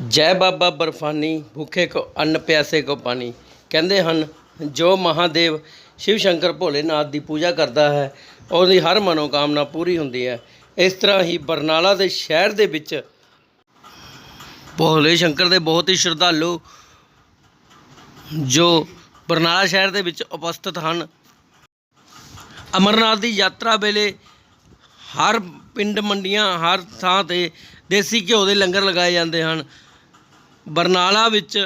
ਜੈ ਬਾਬਾ ਬਰਫਾਨੀ, ਭੁੱਖੇ ਕੋ ਅੰਨ, ਪਿਆਸੇ ਕੋ ਪਾਣੀ। ਕਹਿੰਦੇ ਹਨ, ਜੋ ਮਹਾਦੇਵ ਸ਼ਿਵ ਸ਼ੰਕਰ ਭੋਲੇਨਾਥ ਦੀ ਪੂਜਾ ਕਰਦਾ ਹੈ, ਉਹਦੀ ਹਰ ਮਨੋਕਾਮਨਾ ਪੂਰੀ ਹੁੰਦੀ ਹੈ। ਇਸ ਤਰ੍ਹਾਂ ਹੀ ਬਰਨਾਲਾ ਦੇ ਸ਼ਹਿਰ ਦੇ ਵਿੱਚ ਭੋਲੇ ਸ਼ੰਕਰ ਦੇ ਬਹੁਤ ਹੀ ਸ਼ਰਧਾਲੂ ਜੋ ਬਰਨਾਲਾ ਸ਼ਹਿਰ ਦੇ ਵਿੱਚ ਉਪਸਥਿਤ ਹਨ। ਅਮਰਨਾਥ ਦੀ ਯਾਤਰਾ ਵੇਲੇ ਹਰ ਪਿੰਡ ਮੰਡੀਆਂ, ਹਰ ਥਾਂ ਤੇ ਦੇਸੀ ਘਿਓ ਦੇ ਲੰਗਰ ਲਗਾਏ ਜਾਂਦੇ ਹਨ। ਬਰਨਾਲਾ ਵਿੱਚ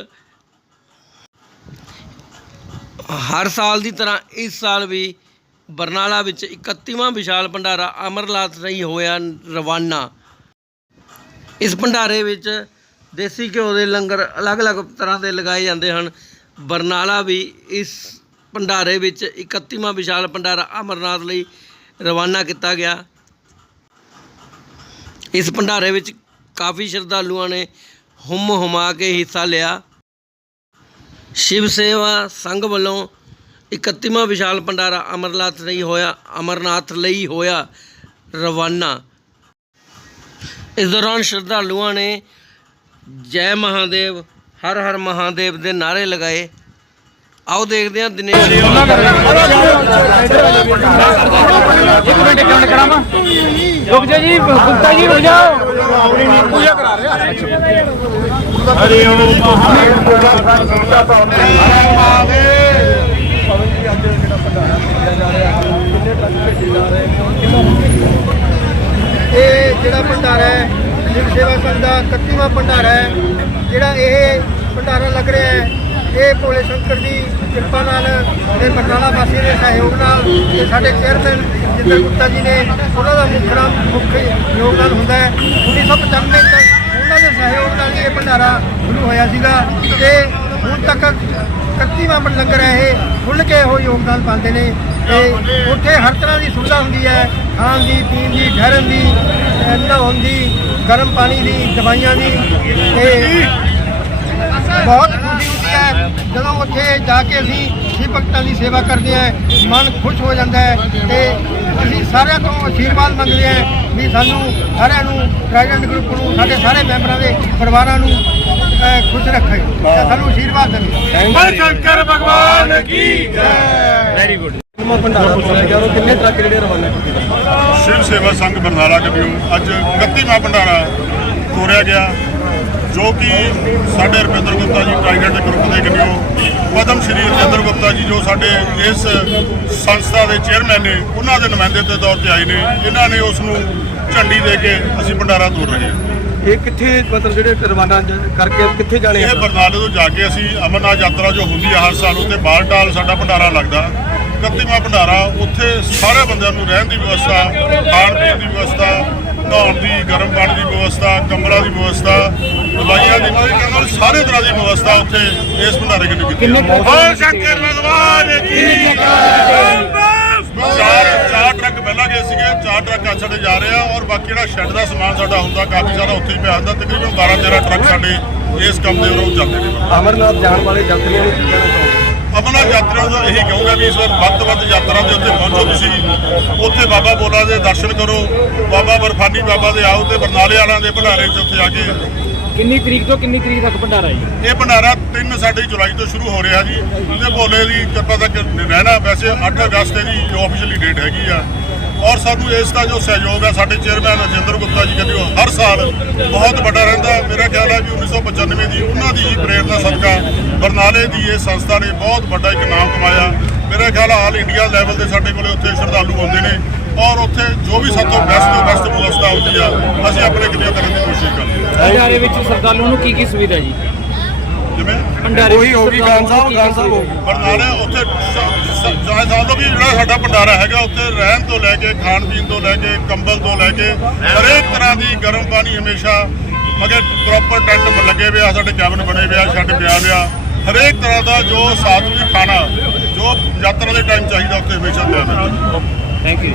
ਹਰ ਸਾਲ ਦੀ ਤਰ੍ਹਾਂ ਇਸ ਸਾਲ ਵੀ ਬਰਨਾਲਾ ਵਿੱਚ 31ਵਾਂ ਵਿਸ਼ਾਲ ਭੰਡਾਰਾ ਅਮਰਨਾਥ ਰਹੀ ਹੋਇਆ ਰਵਾਨਾ। ਇਸ ਭੰਡਾਰੇ ਵਿੱਚ ਦੇਸੀ ਘਿਓ ਦੇ ਲੰਗਰ ਅਲੱਗ-ਅਲੱਗ ਤਰ੍ਹਾਂ ਦੇ ਲਗਾਏ ਜਾਂਦੇ ਹਨ। ਬਰਨਾਲਾ ਵੀ ਇਸ ਭੰਡਾਰੇ ਵਿੱਚ 31ਵਾਂ ਵਿਸ਼ਾਲ ਭੰਡਾਰਾ ਅਮਰਨਾਥ ਲਈ ਰਵਾਨਾ ਕੀਤਾ ਗਿਆ। ਇਸ ਭੰਡਾਰੇ ਵਿੱਚ ਕਾਫੀ ਸ਼ਰਧਾਲੂਆਂ ਨੇ ਹੁਮ ਹੁਮਾ ਕੇ ਹਿੱਸਾ ਲਿਆ। ਸ਼ਿਵ ਸੇਵਾ ਸੰਘ ਵੱਲੋਂ 31ਵਾਂ ਵਿਸ਼ਾਲ ਭੰਡਾਰਾ ਅਮਰਨਾਥ ਲਈ ਹੋਇਆ, ਅਮਰਨਾਥ ਲਈ ਹੋਇਆ ਰਵਾਨਾ। ਇਸ ਦੌਰਾਨ ਸ਼ਰਧਾਲੂਆਂ ਨੇ ਜੈ ਮਹਾਦੇਵ, ਹਰ ਹਰ ਮਹਾਦੇਵ ਦੇ ਨਾਰੇ ਲਗਾਏ। ਆਓ ਦੇਖਦੇ ਹਾਂ ਦਿਨੇਸ਼ ਇੱਕ ਮਿੰਟ ਇੱਕ ਮਿੰਟ ਕਰਾਵਾਂ ਰੁਕ ਜਾ ਜੀ ਗੁਪਤਾ ਜੀ ਰੁਕ ਜਾਓ। ਪੂਜਾ ਕਰਾ ਰਿਹਾ। ਹਰੀ ਓਮ ਇਹ ਜਿਹੜਾ ਭੰਡਾਰਾ ਹੈ ਸਿੱਖ ਸੇਵਾ ਸੰਘ ਦਾ 31ਵਾਂ ਭੰਡਾਰਾ ਹੈ ਜਿਹੜਾ ਇਹ ਭੰਡਾਰਾ ਲੱਗ ਰਿਹਾ ਹੈ ਇਹ ਭੋਲੇ ਸ਼ੰਕਰ ਦੀ ਕਿਰਪਾ ਨਾਲ ਤੇ ਬਰਨਾਲਾ ਵਾਸੀਆਂ ਦੇ ਸਹਿਯੋਗ ਨਾਲ ਤੇ ਸਾਡੇ ਚੇਅਰਮੈਨ ਜਿੰਦਰ ਗੁਪਤਾ ਜੀ ਨੇ ਉਹਨਾਂ ਦਾ ਮੁੱਖ ਨਾਮ, ਮੁੱਖ ਯੋਗਦਾਨ ਹੁੰਦਾ ਹੈ। 1995 ਤੱਕ ਉਹਨਾਂ ਦੇ ਸਹਿਯੋਗ ਨਾਲ ਹੀ ਇਹ ਭੰਡਾਰਾ ਸ਼ੁਰੂ ਹੋਇਆ ਸੀਗਾ ਤੇ ਹੁਣ ਤੱਕ 31ਵਾਂ ਬਣ ਲੰਗਰ ਹੈ ਇਹ, ਖੁੱਲ੍ਹ ਕੇ ਉਹ ਯੋਗਦਾਨ ਪਾਉਂਦੇ ਨੇ ਤੇ ਉੱਥੇ ਹਰ ਤਰ੍ਹਾਂ ਦੀ ਸੁਵਿਧਾ ਹੁੰਦੀ ਹੈ, ਖਾਣ ਦੀ, ਪੀਣ ਦੀ, ਠਹਿਰਨ ਦੀ ਅਹ ਨਹਾਉਣ ਦੀ, ਗਰਮ ਪਾਣੀ ਦੀ, ਦਵਾਈਆਂ ਦੀ ਤੇ ਬਹੁਤ ਖੁਸ਼ੀ ਹੁੰਦੀ ਹੈ। ਜਦੋਂ ਉੱਥੇ ਜਾ ਕੇ ਅਸੀਂ ਸ਼ਿਵ ਭਗਤਾਂ ਦੀ ਸੇਵਾ ਕਰਦੇ ਹਾਂ ਮਨ ਖੁਸ਼ ਹੋ ਜਾਂਦਾ ਹੈ ਤੇ ਅਸੀਂ ਸਾਰਿਆਂ ਤੋਂ ਆਸ਼ੀਰਵਾਦ ਮੰਗਦੇ ਹਾਂ ਵੀ ਸਾਨੂੰ ਸਾਰਿਆਂ ਨੂੰ ਪ੍ਰੈਜ਼ੀਡੈਂਟ ਗਰੁੱਪ ਨੂੰ ਸਾਡੇ ਸਾਰੇ ਮੈਂਬਰਾਂ ਦੇ ਪਰਿਵਾਰਾਂ ਨੂੰ ਖੁਸ਼ ਰੱਖੇ ਤੇ ਸਾਨੂੰ ਆਸ਼ੀਰਵਾਦ ਦੇਵੇ ਬਲ ਸ਼ੰਕਰ ਭਗਵਾਨ ਕੀ ਜੈ। ਵੈਰੀ ਗੁੱਡ ਭੰਡਾਰਾ ਪਾਇਆ ਗਿਆ ਉਹ ਕਿੰਨੇ ਟਰੱਕ ਜਿਹੜੇ ਰਵਾਨਾ ਕੀਤੇ ਸ਼ਿਵ ਸੇਵਾ ਸੰਘ ਬਰਨਾਲਾ ਕਬਿਓ ਅੱਜ 31ਵਾਂ ਭੰਡਾਰਾ ਤੋਰਿਆ ਗਿਆ। ਜੋ ਕਿ ਸਾਡੇ ਰਵਿੰਦਰ ਗੁਪਤਾ ਜੀ ਟ੍ਰਾਈਡੈਂਟ ਗਰੁੱਪ ਦੇ ਕਬਿਓ ਪਦਮ ਸ਼੍ਰੀ ਰਜਿੰਦਰ ਗੁਪਤਾ ਜੀ ਜੋ ਸਾਡੇ ਇਸ ਸੰਸਥਾ ਦੇ ਚੇਅਰਮੈਨ ਨੇ ਉਹਨਾਂ ਦੇ ਨੁਮਾਇੰਦੇ ਦੇ ਤੌਰ ਤੇ ਆਏ ਨੇ ਇਹਨਾਂ ਨੇ ਉਸ ਨੂੰ ਝੰਡੀ ਦੇ ਕੇ ਅਸੀਂ ਭੰਡਾਰਾ ਤੋਰ ਰਹੇ ਹਾਂ। ਇਹ ਕਿੱਥੇ ਮਤਲਬ ਜਿਹੜੇ ਰਵਾਨਾ ਕਰਕੇ ਕਿੱਥੇ ਜਾਣੇ ਇਹ ਬਰਨਾਲੇ ਤੋਂ ਜਾ ਕੇ ਅਸੀਂ ਅਮਰਨਾਥ ਯਾਤਰਾ ਜੋ ਹੁੰਦੀ ਆ ਹਰ ਸਾਲ ਉੱਥੇ ਬਾਲਟਾਲ ਸਾਡਾ ਭੰਡਾਰਾ ਲੱਗਦਾ। 31ਵਾਂ ਭੰਡਾਰਾ ਉੱਥੇ ਸਾਰੇ ਬੰਦਿਆਂ ਨੂੰ ਰਹਿਣ ਦੀ ਵਿਵਸਥਾ ਖਾਣ ਪੀਣ ਦੀ ਵਿਵਸਥਾ ਨਹਾਉਣ ਦੀ ਗਰਮ ਪਾਣੀ ਦੀ ਵਿਵਸਥਾ ਕੰਬਲਾਂ ਦੀ ਵਿਵਸਥਾ ਦਵਾਈਆਂ ਦੀ ਕਹਿੰਦਾ ਸਾਰੇ ਤਰ੍ਹਾਂ ਦੀ ਵਿਵਸਥਾ ਉੱਥੇ ਇਸ ਭੰਡਾਰੇ ਕਿੰਨੇ ਕੀਤੀ ਹੈ। ਬੋਲ ਸ਼ੰਕਰ ਭਗਵਾਨ ਕੀ ਚਾਰ ਚਾਰ ਟਰੱਕ ਪਹਿਲਾਂ ਗਏ ਸੀਗੇ ਚਾਰ ਟਰੱਕ ਅੱਜ ਸਾਡੇ ਜਾ ਰਹੇ ਆ ਔਰ ਬਾਕੀ ਜਿਹੜਾ ਸ਼ੈੱਡ ਦਾ ਸਮਾਨ ਸਾਡਾ ਹੁੰਦਾ ਕਾਫੀ ਸਾਰਾ ਉੱਥੇ ਹੀ ਪਿਆ ਹੁੰਦਾ ਤਕਰੀਬਨ 12 13 ਟਰੱਕ ਸਾਡੇ ਇਸ ਕੰਮ ਦੇ ਉਰੋਂ ਜਾਂਦੇ ਨੇ। ਅਮਰਨਾਥ ਜਾਣ ਵਾਲੇ ਯਾਤਰੀਆਂ ਨੂੰ ਕੀ ਕਹਿਣਾ ਚਾਹੁੰਦੇ ਅਮਰਨਾਥ ਯਾਤਰੀਆਂ ਨੂੰ ਇਹੀ ਕਹੂੰਗਾ ਵੀ ਇਸ ਵਾਰ ਵੱਧ ਤੋਂ ਵੱਧ ਯਾਤਰਾ ਦੇ ਉੱਤੇ ਪਹੁੰਚੋ ਤੁਸੀਂ। ਉੱਥੇ ਬਾਬਾ ਬੋਲਾ ਦੇ ਦਰਸ਼ਨ ਕਰੋ ਬਾਬਾ ਬਰਫਾਨੀ ਬਾਬਾ ਦੇ ਆਓ ਤੇ ਬਰਨਾਲੇ ਵਾਲਿਆਂ ਦੇ ਭੰਡਾਰੇ 'ਚ ਉੱਥੇ ਆ ਕੇ ਕਿੰਨੀ ਤਰੀਕ ਤੋਂ ਕਿੰਨੀ ਤਰੀਕ ਤੱਕ ਭੰਡਾਰਾ ਜੀ? ਇਹ ਭੰਡਾਰਾ 3 ਸਾਡੀ ਜੁਲਾਈ ਤੋਂ ਸ਼ੁਰੂ ਹੋ ਰਿਹਾ ਜੀ। ਉਹਦੇ ਭੋਲੇ ਦੀ ਕਿਰਪਾ ਤੱਕ ਰਹਿਣਾ। ਵੈਸੇ 8 ਅਗਸਤ ਦੀ ਆਫੀਸ਼ੀਅਲੀ ਡੇਟ ਹੈਗੀ ਆ। ਔਰ ਸਾਨੂੰ ਇਸ ਦਾ ਜੋ ਸਹਿਯੋਗ ਹੈ ਸਾਡੇ ਚੇਅਰਮੈਨ ਰਜਿੰਦਰ ਗੁਪਤਾ ਜੀ ਕਹਿੰਦੇ ਉਹ ਹਰ ਸਾਲ ਬਹੁਤ ਵੱਡਾ ਰਹਿੰਦਾ ਹੈ। ਮੇਰਾ ਖਿਆਲ ਹੈ ਵੀ 1995 ਦੀ ਉਹਨਾਂ ਦੀ ਹੀ ਪ੍ਰੇਰਨਾ ਸਦਕਾ ਬਰਨਾਲੇ ਦੀ ਇਹ ਸੰਸਥਾ ਨੇ ਬਹੁਤ ਵੱਡਾ ਇੱਕ ਨਾਮ ਕਮਾਇਆ। ਮੇਰਾ ਖਿਆਲ ਆਲ ਇੰਡੀਆ ਲੈਵਲ ਤੇ ਸਾਡੇ ਕੋਲੇ ਉੱਥੇ ਸ਼ਰਧਾਲੂ ਆਉਂਦੇ ਨੇ ਔਰ ਉੱਥੇ ਜੋ ਵੀ ਸਾਤੋਂ ਬੈਸਟ ਤੋਂ ਬੈਸਟ ਵਿਵਸਥਾ ਹੁੰਦੀ ਆ ਅਸੀਂ ਆਪਣੇ ਕਿਤੇ ਕਰਨ ਦੀ ਕੋਸ਼ਿਸ਼ ਕਰਦੇ ਹਾਂ। ਭੰਡਾਰੇ ਵਿੱਚ ਸ਼ਰਧਾਲੂਆਂ ਨੂੰ ਕੀ ਕੀ ਸੁਵਿਧਾ ਜੀ? ਜਿਵੇਂ ਭੰਡਾਰੇ ਉਹੀ ਹੋਗੀ ਖਾਨ ਸਾਹਿਬ ਖਾਨ ਸਾਹਿਬ ਬਰਨਾਲੇ ਉੱਥੇ ਚਾਹੇ ਸਾਲ ਤੋਂ ਵੀ ਜਿਹੜਾ ਸਾਡਾ ਭੰਡਾਰਾ ਹੈਗਾ ਉੱਥੇ ਰਹਿਣ ਤੋਂ ਲੈ ਕੇ ਖਾਣ ਪੀਣ ਤੋਂ ਲੈ ਕੇ ਕੰਬਲ ਤੋਂ ਲੈ ਕੇ ਹਰੇਕ ਤਰ੍ਹਾਂ ਦੀ ਗਰਮ ਪਾਣੀ ਹਮੇਸ਼ਾ ਮਗਰ ਪ੍ਰੋਪਰ ਟੈਂਟ ਲੱਗੇ ਹੋਏ ਆ ਸਾਡੇ ਕੈਬਨ ਬਣੇ ਹੋਏ ਆ ਛੱਡ ਪਿਆ ਹੋਇਆ ਹਰੇਕ ਤਰ੍ਹਾਂ ਦਾ ਜੋ ਸਾਤਵੀ ਖਾਣਾ ਜੋ ਯਾਤਰਾ ਦੇ ਟਾਈਮ ਚਾਹੀਦਾ ਉੱਥੇ ਹਮੇਸ਼ਾ ਪਿਆ ਹੋਇਆ ਥੈਂਕ ਯੂ